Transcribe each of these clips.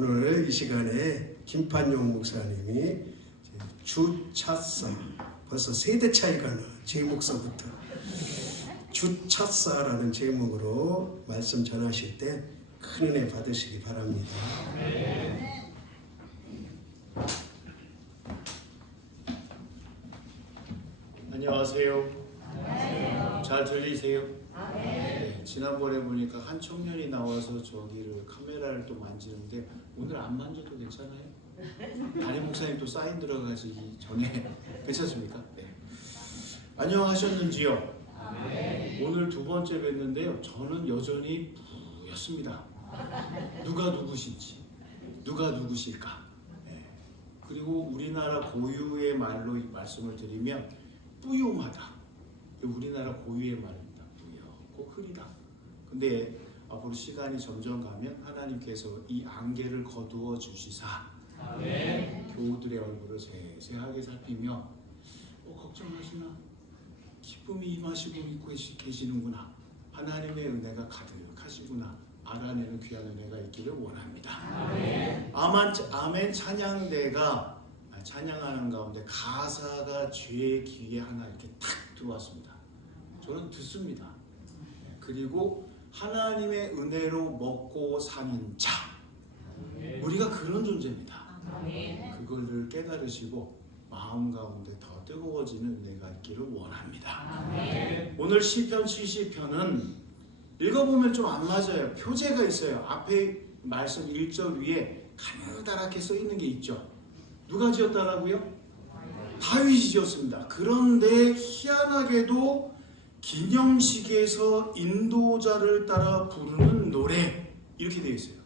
오늘 이 시간에 김판용 목사님이 주차사, 벌써 세대 차이가 나, 제목서부터 주차사라는 제목으로 말씀 전하실 때 큰 은혜 받으시기 바랍니다. 안녕하세요. 잘 들리세요? 네, 지난번에 보니까 한 청년이 나와서 저기를 카메라를 또 만지는데 오늘 안 만져도 괜찮아요? 담임 목사님 또 사인 들어가기 전에 괜찮습니까? 네. 안녕하셨는지요? 오늘 두 번째 뵀는데요. 저는 여전히 부였습니다. 누가 누구신지, 누가 누구실까? 네. 그리고 우리나라 고유의 말로 이 말씀을 드리면 뿌용하다. 우리나라 고유의 말입니다. 뿌옇고 흐리다. 근데 앞으로 시간이 점점 가면 하나님께서 이 안개를 거두어 주시사 교우들의 얼굴을 세세하게 살피며 걱정하시나? 기쁨이 임하시고 믿고 계시는구나. 하나님의 은혜가 가득하시구나. 알아내는 귀한 은혜가 있기를 원합니다. 아멘 찬양대가 찬양하는 가운데 가사가 제 귀에 하나 이렇게 탁 들어왔습니다. 저는 듣습니다. 그리고 하나님의 은혜로 먹고 사는 자, 우리가 그런 존재입니다. 그걸 깨달으시고 마음 가운데 더 뜨거워지는 은혜가 있기를 원합니다. 오늘 시편 70편은 읽어보면 좀 안 맞아요. 표제가 있어요. 앞에 말씀 1절 위에 가느다랗게 써 있는 게 있죠. 누가 지었다라고요? 다윗이 지었습니다. 그런데 희한하게도 기념식에서 인도자를 따라 부르는 노래 이렇게 되어 있어요.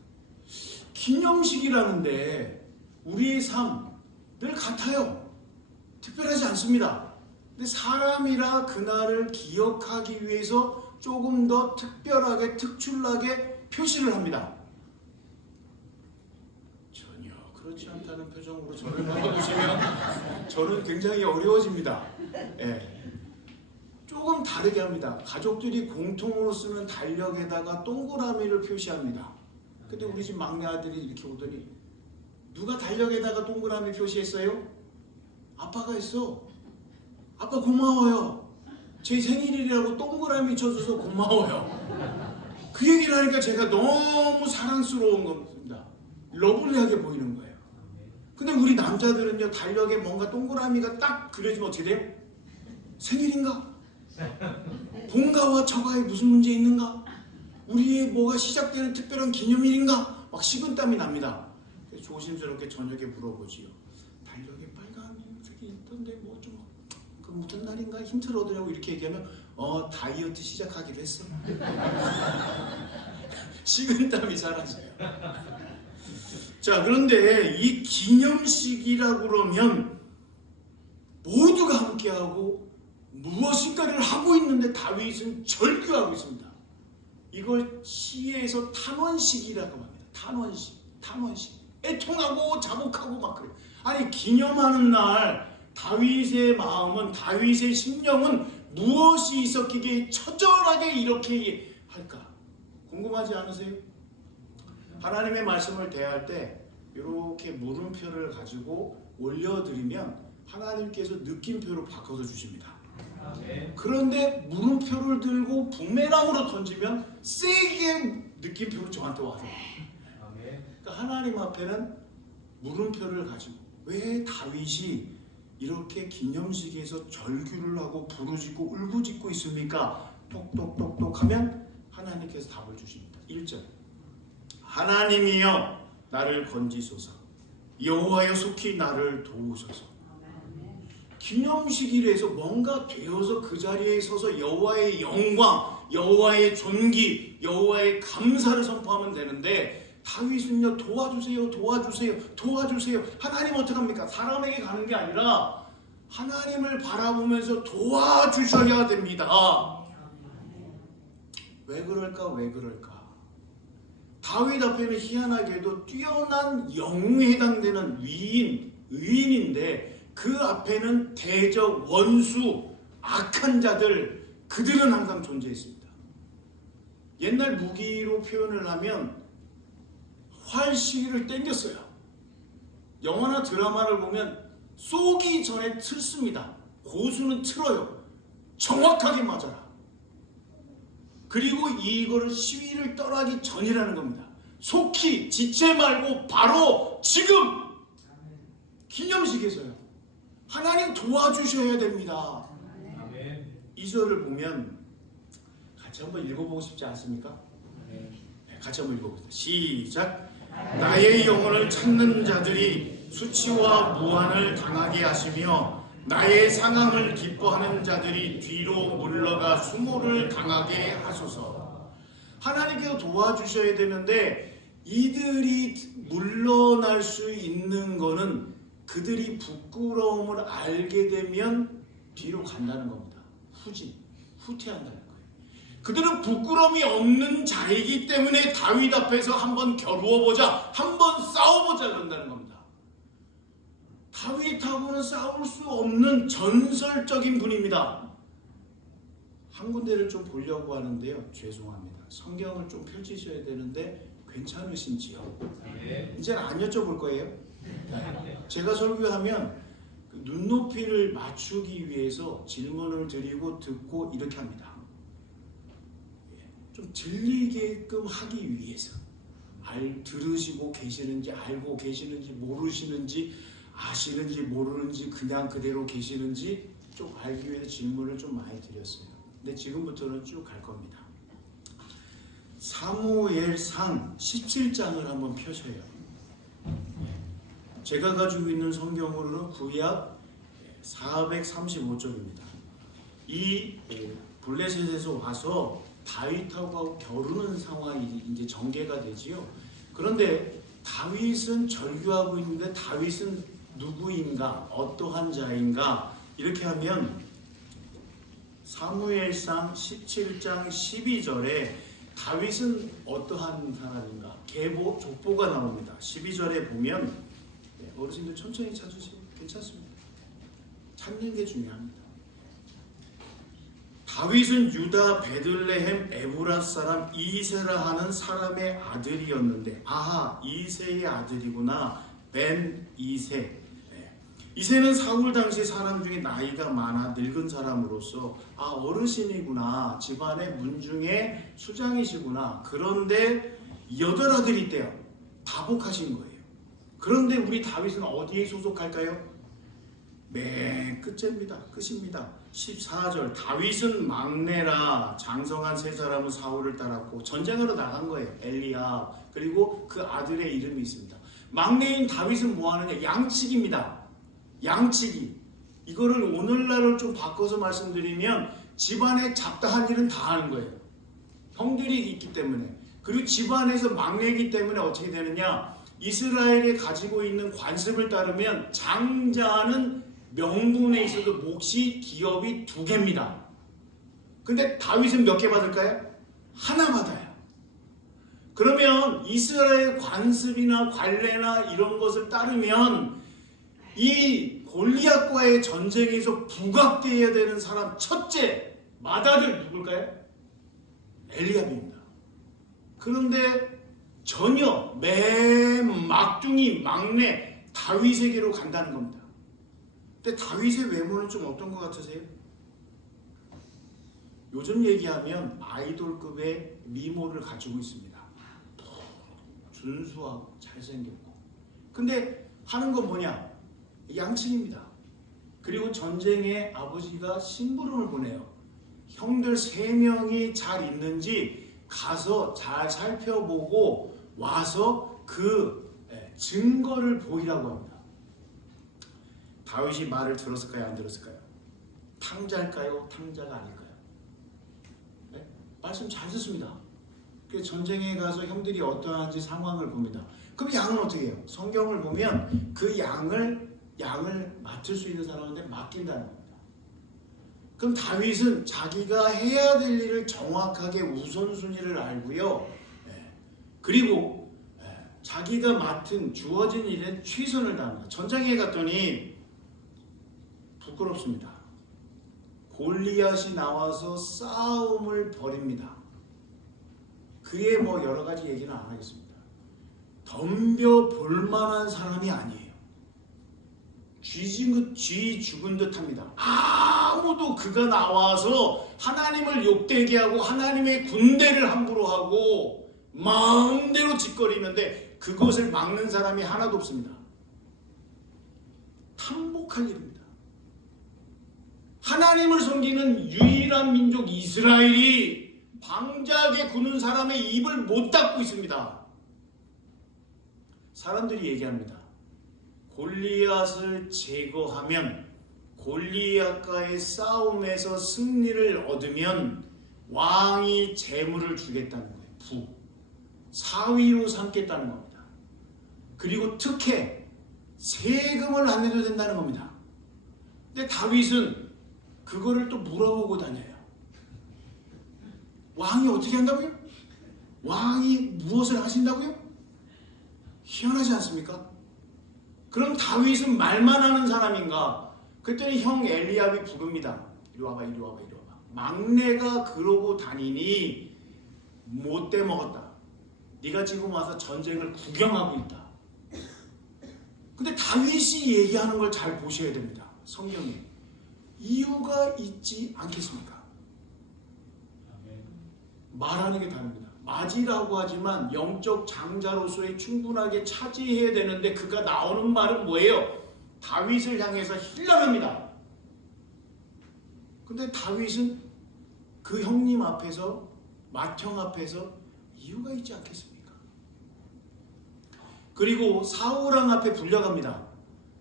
기념식이라는데 우리의 삶 늘 같아요. 특별하지 않습니다. 근데 사람이라 그날을 기억하기 위해서 조금 더 특별하게 특출나게 표시를 합니다. 전혀 그렇지 않다는 표정으로 저를 바라보시면 저는 굉장히 어려워집니다. 예. 조금 다르게 합니다. 가족들이 공통으로 쓰는 달력에다가 동그라미를 표시합니다. 근데 우리 집 막내 아들이 이렇게 오더니 누가 달력에다가 동그라미 표시했어요? 아빠가 했어. 아빠 고마워요. 제 생일이라고 동그라미 쳐줘서 고마워요. 그 얘기를 하니까 제가 너무 사랑스러운 겁니다. 러블리하게 보이는 거예요. 근데 우리 남자들은요, 달력에 뭔가 동그라미가 딱 그려지면 어떻게 돼요? 생일인가? 본가와 처가에 무슨 문제 있는가? 우리의 뭐가 시작되는 특별한 기념일인가? 막 식은땀이 납니다. 조심스럽게 저녁에 물어보지요. 달력에 빨간색이 있던데 뭐 좀 그 무슨 날인가 힌트를 얻으려고 이렇게 얘기하면 다이어트 시작하기로 했어. 식은땀이 사라져요. 자, 그런데 이 기념식이라고 그러면 모두가 함께하고 무엇인가를 하고 있는데 다윗은 절규하고 있습니다. 이걸 시에서 탄원식이라고 합니다. 탄원식. 애통하고 자복하고 막 그래요. 아니, 기념하는 날 다윗의 마음은, 다윗의 심령은 무엇이 있었기에 처절하게 이렇게 할까? 궁금하지 않으세요? 하나님의 말씀을 대할 때 이렇게 물음표를 가지고 올려드리면 하나님께서 느낌표로 바꿔서 주십니다. 그런데 물음표를 들고 부메랑으로 던지면 세게 느낌표로 저한테 와서, 그러니까 하나님 앞에는 물음표를 가지고, 왜 다윗이 이렇게 기념식에서 절규를 하고 부르짖고 울부짖고 있습니까? 똑똑똑똑 하면 하나님께서 답을 주십니다. 1절, 하나님이여 나를 건지소서, 여호와여 속히 나를 도우소서. 기념식이라서 뭔가 되어서 그 자리에 서서 여호와의 영광, 여호와의 존귀, 여호와의 감사를 선포하면 되는데, 다윗은요, 도와주세요. 하나님 어떡합니까? 사람에게 가는 게 아니라 하나님을 바라보면서 도와주셔야 됩니다. 왜 그럴까? 다윗 앞에는 희한하게도 뛰어난 영웅에 해당되는 의인인데 그 앞에는 대적, 원수, 악한 자들, 그들은 항상 존재했습니다. 옛날 무기로 표현을 하면 활 시위를 땡겼어요. 영화나 드라마를 보면 쏘기 전에 틀습니다. 고수는 틀어요. 정확하게 맞아라. 그리고 이거를 시위를 떠나기 전이라는 겁니다. 속히 지체 말고 바로 지금 기념식에서요. 하나님 도와주셔야 됩니다. 2절을 보면 같이 한번 읽어보고 싶지 않습니까? 네, 같이 한번 읽어보겠습니다. 시작. 나의 영혼을 찾는 자들이 수치와 무한을 당하게 하시며 나의 상함을 기뻐하는 자들이 뒤로 물러가 수모를 당하게 하소서. 하나님께서 도와주셔야 되는데 이들이 물러날 수 있는 거는 그들이 부끄러움을 알게 되면 뒤로 간다는 겁니다. 후퇴한다는 거예요. 그들은 부끄러움이 없는 자이기 때문에 다윗 앞에서 한번 겨루어보자, 한번 싸워보자 그런다는 겁니다. 다윗하고는 싸울 수 없는 전설적인 분입니다. 한 군데를 좀 보려고 하는데요. 죄송합니다. 성경을 좀 펼치셔야 되는데 괜찮으신지요? 이제는 안 여쭤볼 거예요. 제가 설교하면 눈높이를 맞추기 위해서 질문을 드리고 듣고 이렇게 합니다. 좀 들리게끔 하기 위해서 들으시고 계시는지 알고 계시는지 모르시는지 아시는지 모르는지 그냥 그대로 계시는지 좀 알기 위해서 질문을 좀 많이 드렸어요. 근데 지금부터는 쭉 갈 겁니다. 사무엘상 17장을 한번 펴셔요. 제가 가지고 있는 성경으로는 구약 435쪽입니다. 이 블레셋에서 와서 다윗하고 겨루는 상황이 이제 전개가 되지요. 그런데 다윗은 절규하고 있는데 다윗은 누구인가? 어떠한 자인가? 이렇게 하면 사무엘상 17장 12절에 다윗은 어떠한 사람인가? 계보, 족보가 나옵니다. 12절에 보면 어르신들 천천히 찾으시면 괜찮습니다. 찾는 게 중요합니다. 다윗은 유다 베들레헴 에브라 사람 이세라 하는 사람의 아들이었는데 이세의 아들이구나. 벤 이세. 이세는 사울 당시 사람 중에 나이가 많아 늙은 사람으로서 어르신이구나. 집안의 문중의 수장이시구나. 그런데 8아들이 있대요. 다 복하신 거예요. 그런데 우리 다윗은 어디에 소속할까요? 맨 끝입니다. 14절. 다윗은 막내라. 장성한 세 사람은 사울을 따랐고 전쟁으로 나간 거예요. 엘리압. 그리고 그 아들의 이름이 있습니다. 막내인 다윗은 뭐 하느냐? 양치기입니다. 양치기. 이거를 오늘날을 좀 바꿔서 말씀드리면 집안에 잡다한 일은 다 하는 거예요. 형들이 있기 때문에. 그리고 집안에서 막내이기 때문에 어떻게 되느냐? 이스라엘이 가지고 있는 관습을 따르면 장자는 명분에 있어도 몫이 기업이 2개입니다. 근데 다윗은 몇 개 받을까요? 하나 받아요. 그러면 이스라엘 관습이나 관례나 이런 것을 따르면 이 골리앗과의 전쟁에서 부각되어야 되는 사람 첫째 맏아들 누굴까요? 엘리압입니다. 그런데 전혀 맨 막둥이 막내 다윗에게로 간다는 겁니다. 근데 다윗의 외모는 좀 어떤 것 같으세요? 요즘 얘기하면 아이돌급의 미모를 가지고 있습니다. 준수하고 잘생겼고. 근데 하는 건 뭐냐? 양치기입니다. 그리고 전쟁에 아버지가 심부름을 보내요. 형들 3명이 잘 있는지 가서 잘 살펴보고 와서 그 증거를 보이라고 합니다. 다윗이 말을 들었을까요? 안 들었을까요? 탕자일까요? 탕자가 아닐까요? 네? 말씀 잘 듣습니다. 전쟁에 가서 형들이 어떠한지 상황을 봅니다. 그럼 양은 어떻게 해요? 성경을 보면 그 양을 맡을 수 있는 사람한테 맡긴다는 겁니다. 그럼 다윗은 자기가 해야 될 일을 정확하게 우선순위를 알고요. 그리고 자기가 맡은 주어진 일에 최선을 다합니다. 전장에 갔더니 부끄럽습니다. 골리앗이 나와서 싸움을 벌입니다. 그의 여러 가지 얘기는 안 하겠습니다. 덤벼볼 만한 사람이 아니에요. 쥐 죽은 듯합니다. 아무도 그가 나와서 하나님을 욕되게 하고 하나님의 군대를 함부로 하고 마음대로 짓거리는데 그것을 막는 사람이 하나도 없습니다. 탐복할 일입니다. 하나님을 섬기는 유일한 민족 이스라엘이 방자하게 구는 사람의 입을 못 닫고 있습니다. 사람들이 얘기합니다. 골리앗을 제거하면, 골리앗과의 싸움에서 승리를 얻으면 왕이 재물을 주겠다는 거예요. 사위로 삼겠다는 겁니다. 그리고 특혜, 세금을 안 내도 된다는 겁니다. 근데 다윗은 그거를 또 물어보고 다녀요. 왕이 어떻게 한다고요? 왕이 무엇을 하신다고요? 희한하지 않습니까? 그럼 다윗은 말만 하는 사람인가? 그랬더니 형 엘리압이 부릅니다. 이리 와봐, 이리 와봐, 이리 와봐. 막내가 그러고 다니니 못돼 먹었다. 네가 지금 와서 전쟁을 구경하고 있다. 근데 다윗이 얘기하는 걸 잘 보셔야 됩니다. 성경에 이유가 있지 않겠습니까? 말하는 게 다릅니다. 맞이라고 하지만 영적 장자로서의 충분하게 차지해야 되는데 그가 나오는 말은 뭐예요? 다윗을 향해서 힐난합니다. 근데 다윗은 그 형님 앞에서, 맏형 앞에서 이유가 있지 않겠습니까? 그리고 사울왕 앞에 불려갑니다.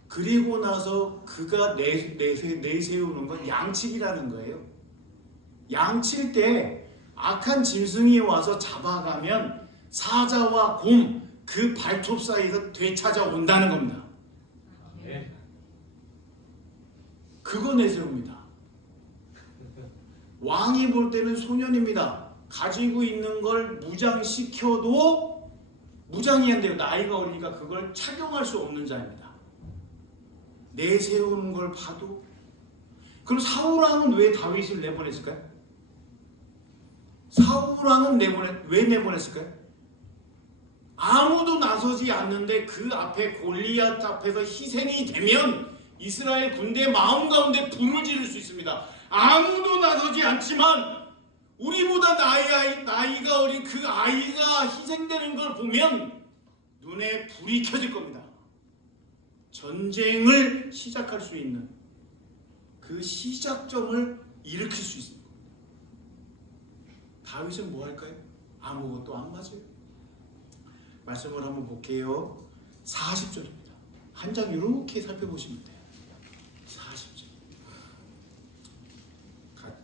그리고 나서 그가 내세우는 건 양치기라는 거예요. 양칠 때 악한 짐승이 와서 잡아가면 사자와 곰, 그 발톱 사이에서 되찾아온다는 겁니다. 그거 내세웁니다. 왕이 볼 때는 소년입니다. 가지고 있는 걸 무장시켜도 무장이 안 돼요. 나이가 어리니까 그걸 착용할 수 없는 자입니다. 내세우는 걸 봐도. 그럼 사울왕은 왜 다윗을 내보냈을까요? 사울왕은 왜 내보냈을까요? 아무도 나서지 않는데 그 앞에 골리앗 앞에서 희생이 되면 이스라엘 군대의 마음 가운데 불을 지를 수 있습니다. 아무도 나서지 않지만 우리보다 나이가 어린 그 아이가 희생되는 걸 보면 눈에 불이 켜질 겁니다. 전쟁을 시작할 수 있는 그 시작점을 일으킬 수 있습니다. 다윗은 뭐 할까요? 아무것도 안 맞아요. 말씀을 한번 볼게요. 40절입니다. 한 장 이렇게 살펴보시면 돼요. 40절.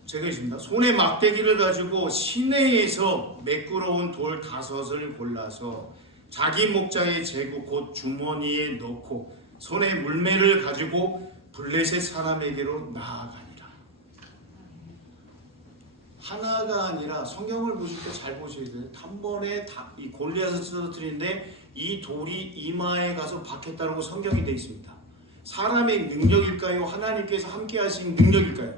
제가 있습니다. 손에 막대기를 가지고 시내에서 매끄러운 돌 5을 골라서 자기 목자의 제구 곧 주머니에 넣고 손에 물매를 가지고 블레셋 사람에게로 나아가니라. 하나가 아니라 성경을 보실 때 잘 보셔야 돼요. 단번에 이 골리앗을 쓰러뜨리는데 이 돌이 이마에 가서 박혔다는 거 성경이 되어 있습니다. 사람의 능력일까요? 하나님께서 함께 하신 능력일까요?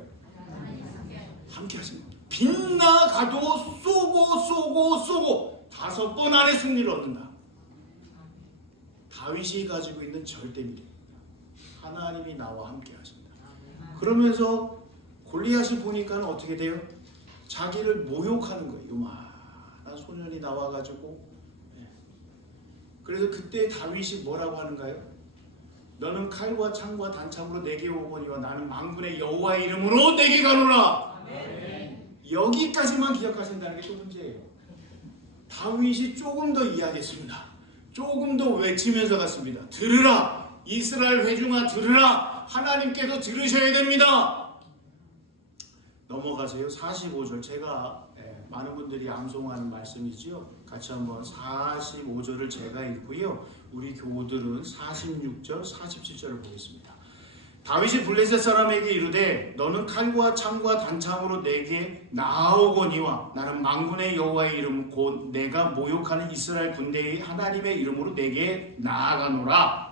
함께 하신 겁니다. 빗나가도 쏘고 5번 안에 승리를 얻는다. 다윗이 가지고 있는 절대 미래입니다. 하나님이 나와 함께 하신다. 그러면서 골리앗을 보니까 어떻게 돼요? 자기를 모욕하는 거예요. 요만한 소년이 나와가지고. 그래서 그때 다윗이 뭐라고 하는가요? 너는 칼과 창과 단창으로 내게 오거니와 나는 만군의 여호와의 이름으로 내게 가노라. 여기까지만 기억하신다는 게 또 문제예요. 다윗이 조금 더 이해하겠습니다. 조금 더 외치면서 갔습니다. 들으라 이스라엘 회중아, 들으라. 하나님께서 들으셔야 됩니다. 넘어가세요. 45절. 제가 많은 분들이 암송하는 말씀이지요. 같이 한번 45절을 제가 읽고요. 우리 교우들은 46절, 47절을 보겠습니다. 다윗이 블레셋 사람에게 이르되 너는 칼과 창과 단창으로 내게 나아오거니와 나는 만군의 여호와의 이름 곧 내가 모욕하는 이스라엘 군대의 하나님의 이름으로 내게 나아가노라.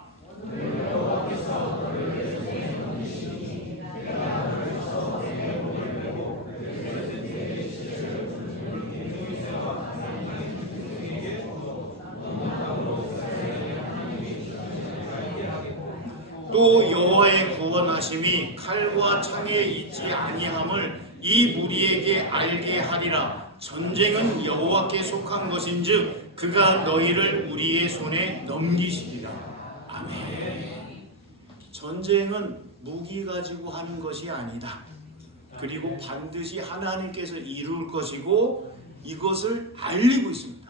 또 여호와의 구원하심이 칼과 창에 있지 아니함을 이 무리에게 알게 하리라. 전쟁은 여호와께 속한 것인즉 그가 너희를 우리의 손에 넘기시리라. 아멘. 전쟁은 무기 가지고 하는 것이 아니다. 그리고 반드시 하나님께서 이룰 것이고 이것을 알리고 있습니다.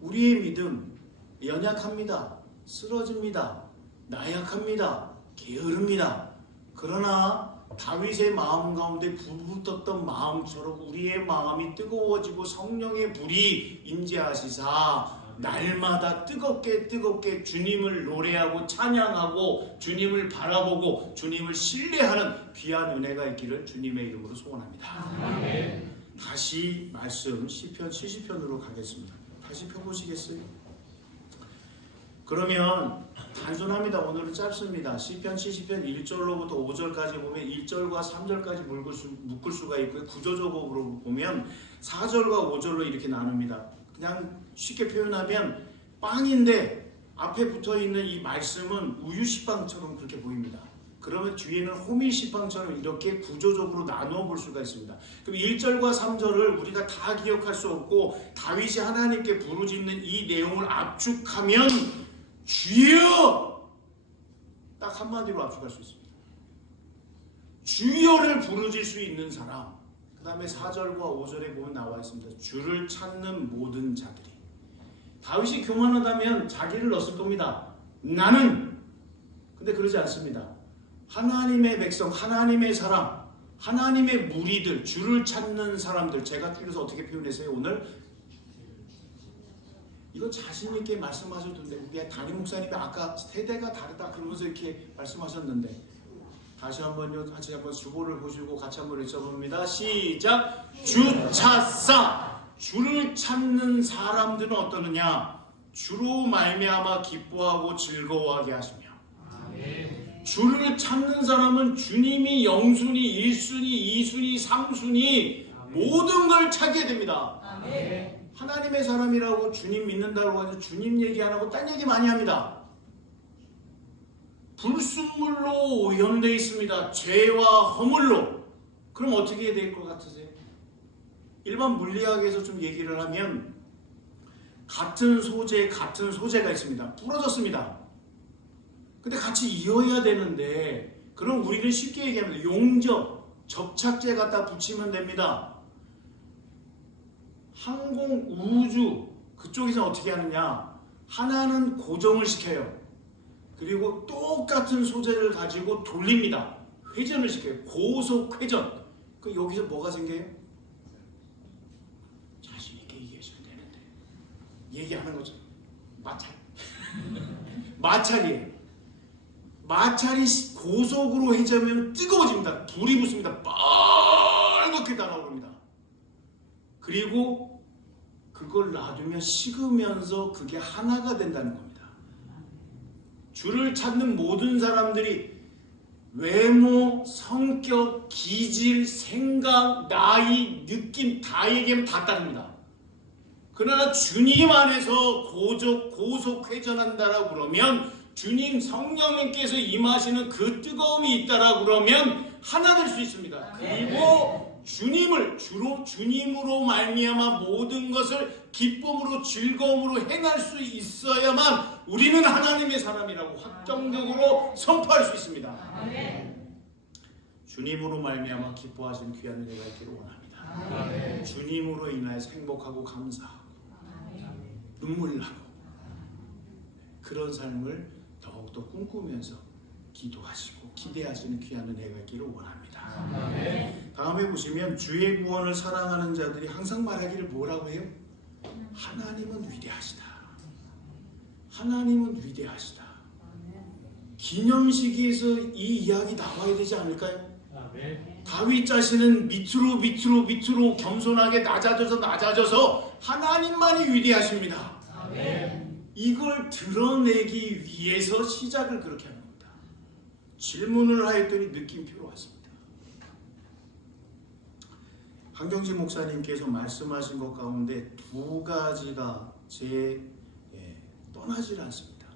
우리의 믿음 연약합니다. 쓰러집니다. 나약합니다. 게으릅니다. 그러나 다윗의 마음 가운데 불붙었던 마음처럼 우리의 마음이 뜨거워지고 성령의 불이 임재하시사 날마다 뜨겁게 주님을 노래하고 찬양하고 주님을 바라보고 주님을 신뢰하는 귀한 은혜가 있기를 주님의 이름으로 소원합니다. 다시 말씀 시편 70편으로 가겠습니다. 다시 펴보시겠어요? 그러면 단순합니다. 오늘은 짧습니다. 시편 70편 1절로부터 5절까지 보면 1절과 3절까지 묶을 수가 있고요. 구조적으로 보면 4절과 5절로 이렇게 나눕니다. 그냥 쉽게 표현하면 빵인데 앞에 붙어있는 이 말씀은 우유식빵처럼 그렇게 보입니다. 그러면 뒤에는 호밀식빵처럼 이렇게 구조적으로 나누어 볼 수가 있습니다. 그럼 1절과 3절을 우리가 다 기억할 수 없고 다윗이 하나님께 부르짖는 이 내용을 압축하면 주여! 딱 한마디로 압축할 수 있습니다. 주여를 부르짖을 수 있는 사람. 그 다음에 4절과 5절에 보면 나와 있습니다. 주를 찾는 모든 자들이. 다윗이 교만하다면 자기를 넣었을 겁니다. 나는. 근데 그러지 않습니다. 하나님의 백성, 하나님의 사람, 하나님의 무리들, 주를 찾는 사람들. 제가 줄여서 어떻게 표현했어요 오늘? 이거 자신 있게 말씀하셔도 되는데 우리 담임 목사님이 아까 세대가 다르다 그러면서 이렇게 말씀하셨는데 다시 한번요. 같이 한번 주보를 보시고 같이 한번 외쳐봅니다. 시작! 주 찾사! 주를 찾는 사람들은 어떠느냐? 주로 말미암아 기뻐하고 즐거워하게 하시며. 아멘. 주를 찾는 사람은 주님이 영순위, 1순위, 2순위, 3순위 모든 걸 찾게 됩니다. 아멘. 하나님의 사람이라고 주님 믿는다고 해서 주님 얘기 안 하고 딴 얘기 많이 합니다. 불순물로 오염되어 있습니다. 죄와 허물로. 그럼 어떻게 될 것 같으세요? 일반 물리학에서 좀 얘기를 하면 같은 소재가 있습니다. 부러졌습니다. 근데 같이 이어야 되는데 그럼 우리는 쉽게 얘기하면 용접, 접착제 갖다 붙이면 됩니다. 항공, 우주 그쪽에서 어떻게 하느냐? 하나는 고정을 시켜요. 그리고 똑같은 소재를 가지고 돌립니다. 회전을 시켜요. 고속 회전. 그 여기서 뭐가 생겨요? 자신 있게 얘기하시면 되는데 얘기하는 거죠. 마찰. 마찰이에요. 마찰이 고속으로 회전하면 뜨거워집니다. 불이 붙습니다. 빨갛게 달아오릅니다. 그리고 그걸 놔두면 식으면서 그게 하나가 된다는 겁니다. 주를 찾는 모든 사람들이 외모, 성격, 기질, 생각, 나이, 느낌 다 얘기하면 다 따릅니다. 그러나 주님 안에서 고속 회전한다라고 그러면 주님 성령님께서 임하시는 그 뜨거움이 있다라고 그러면 하나 될 수 있습니다. 그리고 주님으로 말미암아 모든 것을 기쁨으로 즐거움으로 행할 수 있어야만 우리는 하나님의 사람이라고 확정적으로 선포할 수 있습니다. 아멘. 주님으로 말미암아 기뻐하신 귀한 은혜가 있기를 원합니다. 아멘. 주님으로 인하여서 행복하고 감사하고 눈물 나고 그런 삶을 더욱더 꿈꾸면서 기도하시고 기대하시는 귀한 은혜가 있기를 원합니다. 아멘. 다음에 보시면 주의 구원을 사랑하는 자들이 항상 말하기를 뭐라고 해요? 하나님은 위대하시다. 하나님은 위대하시다. 기념식에서 이 이야기 나와야 되지 않을까요? 아멘. 다윗 자신은 밑으로 겸손하게 낮아져서 하나님만이 위대하십니다. 아멘. 이걸 드러내기 위해서 시작을 그렇게 하는 겁니다. 질문을 하였더니 느낌표로 왔습니다. 한경진 목사님께서 말씀하신 것 가운데 두 가지가 떠나질 않습니다.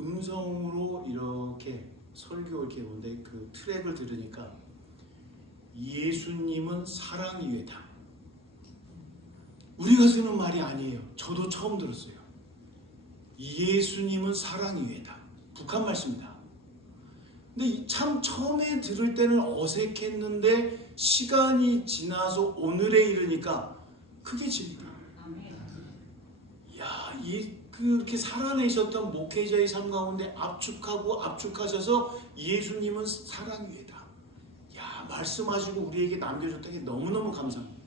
음성으로 이렇게 설교 이렇게 오는데 그 트랙을 들으니까 예수님은 사랑이외다. 우리가 쓰는 말이 아니에요. 저도 처음 들었어요. 예수님은 사랑이외다. 북한 말씀입니다. 근데 참 처음에 들을 때는 어색했는데 시간이 지나서 오늘에 이르니까 그게 진리다. 야, 그렇게 살아내셨던 목회자의 삶 가운데 압축하셔서 예수님은 사랑이외다. 야, 말씀하시고 우리에게 남겨줬던 게 너무너무 감사합니다.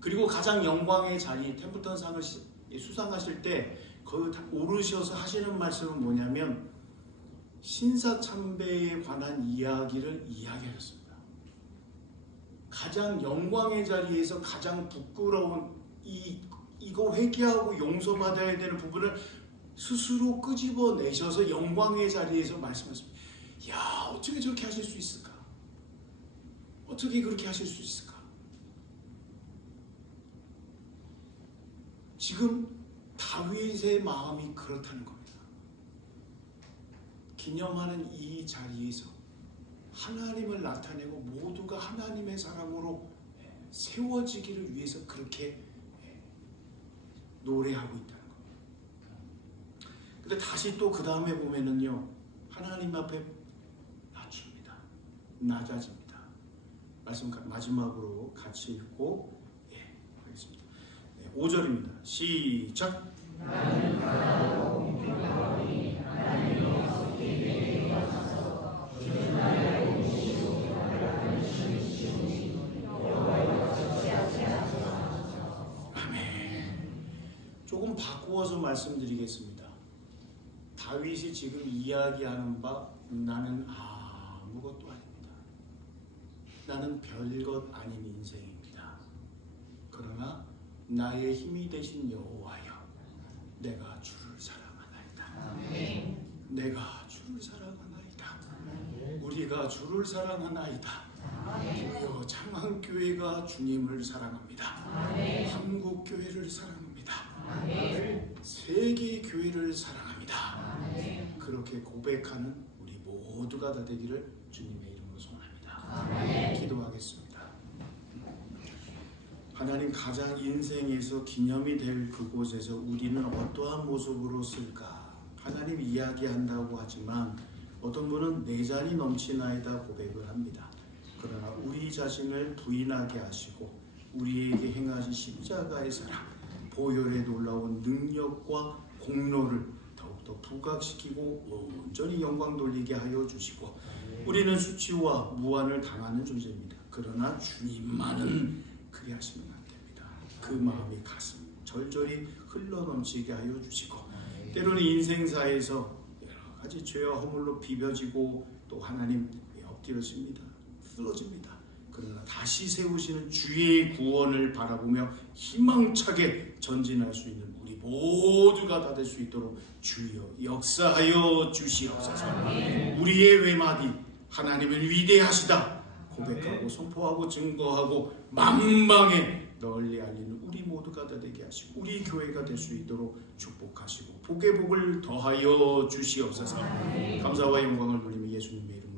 그리고 가장 영광의 자리 템플턴상을 수상하실 때 거기 오르셔서 하시는 말씀은 뭐냐면 신사참배에 관한 이야기를 이야기하셨습니다. 가장 영광의 자리에서 가장 부끄러운 이거 회개하고 용서받아야 되는 부분을 스스로 끄집어내셔서 영광의 자리에서 말씀하십니다. 야, 어떻게 저렇게 하실 수 있을까? 어떻게 그렇게 하실 수 있을까? 지금 다윗의 마음이 그렇다는 겁니다. 기념하는 이 자리에서 하나님을 나타내고 모두가 하나님의 사람으로 세워지기를 위해서 그렇게 노래하고 있다는 겁니다. 근데 다시 또 그 다음에 보면은요, 하나님 앞에 낮춥니다. 낮아집니다. 말씀 마지막으로 같이 읽고 하겠습니다. 5절입니다. 시작. 조금 바꾸어서 말씀드리겠습니다. 다윗이 지금 이야기하는 바 나는 아무것도 아닙니다. 나는 별것 아닌 인생입니다. 그러나 나의 힘이 되신 여호와여, 내가 주를 사랑하나이다. 내가 주를 사랑하나이다. 우리가 주를 사랑하나이다. 주여, 장안교회가 주님을 사랑합니다. 한국교회를 사랑합니다. 세계 교회를 사랑합니다. 그렇게 고백하는 우리 모두가 다 되기를 주님의 이름으로 소원합니다. 기도하겠습니다. 하나님, 가장 인생에서 기념이 될 그곳에서 우리는 어떠한 모습으로 쓸까? 하나님 이야기한다고 하지만 어떤 분은 내 잔이 넘치나이다 고백을 합니다. 그러나 우리 자신을 부인하게 하시고 우리에게 행하신 십자가의 사랑, 보혈의 놀라운 능력과 공로를 더욱더 부각시키고 온전히 영광 돌리게 하여 주시고, 우리는 수치와 무한을 당하는 존재입니다. 그러나 주님만은 그리 하시면 안 됩니다. 그 마음이 가슴 절절히 흘러넘치게 하여 주시고, 때로는 인생사에서 여러 가지 죄와 허물로 비벼지고 또 하나님 엎드려집니다. 쓰러집니다. 그러나 다시 세우시는 주의 구원을 바라보며 희망차게 전진할 수 있는 우리 모두가 다 될 수 있도록 주여 역사하여 주시옵소서. 우리의 외마디 하나님은 위대하시다 고백하고 선포하고 증거하고 만방에 널리 알리는 우리 모두가 다 되게 하시고 우리 교회가 될 수 있도록 축복하시고 복의 복을 더하여 주시옵소서. 감사와 영광을 돌리며 예수님의 이름으로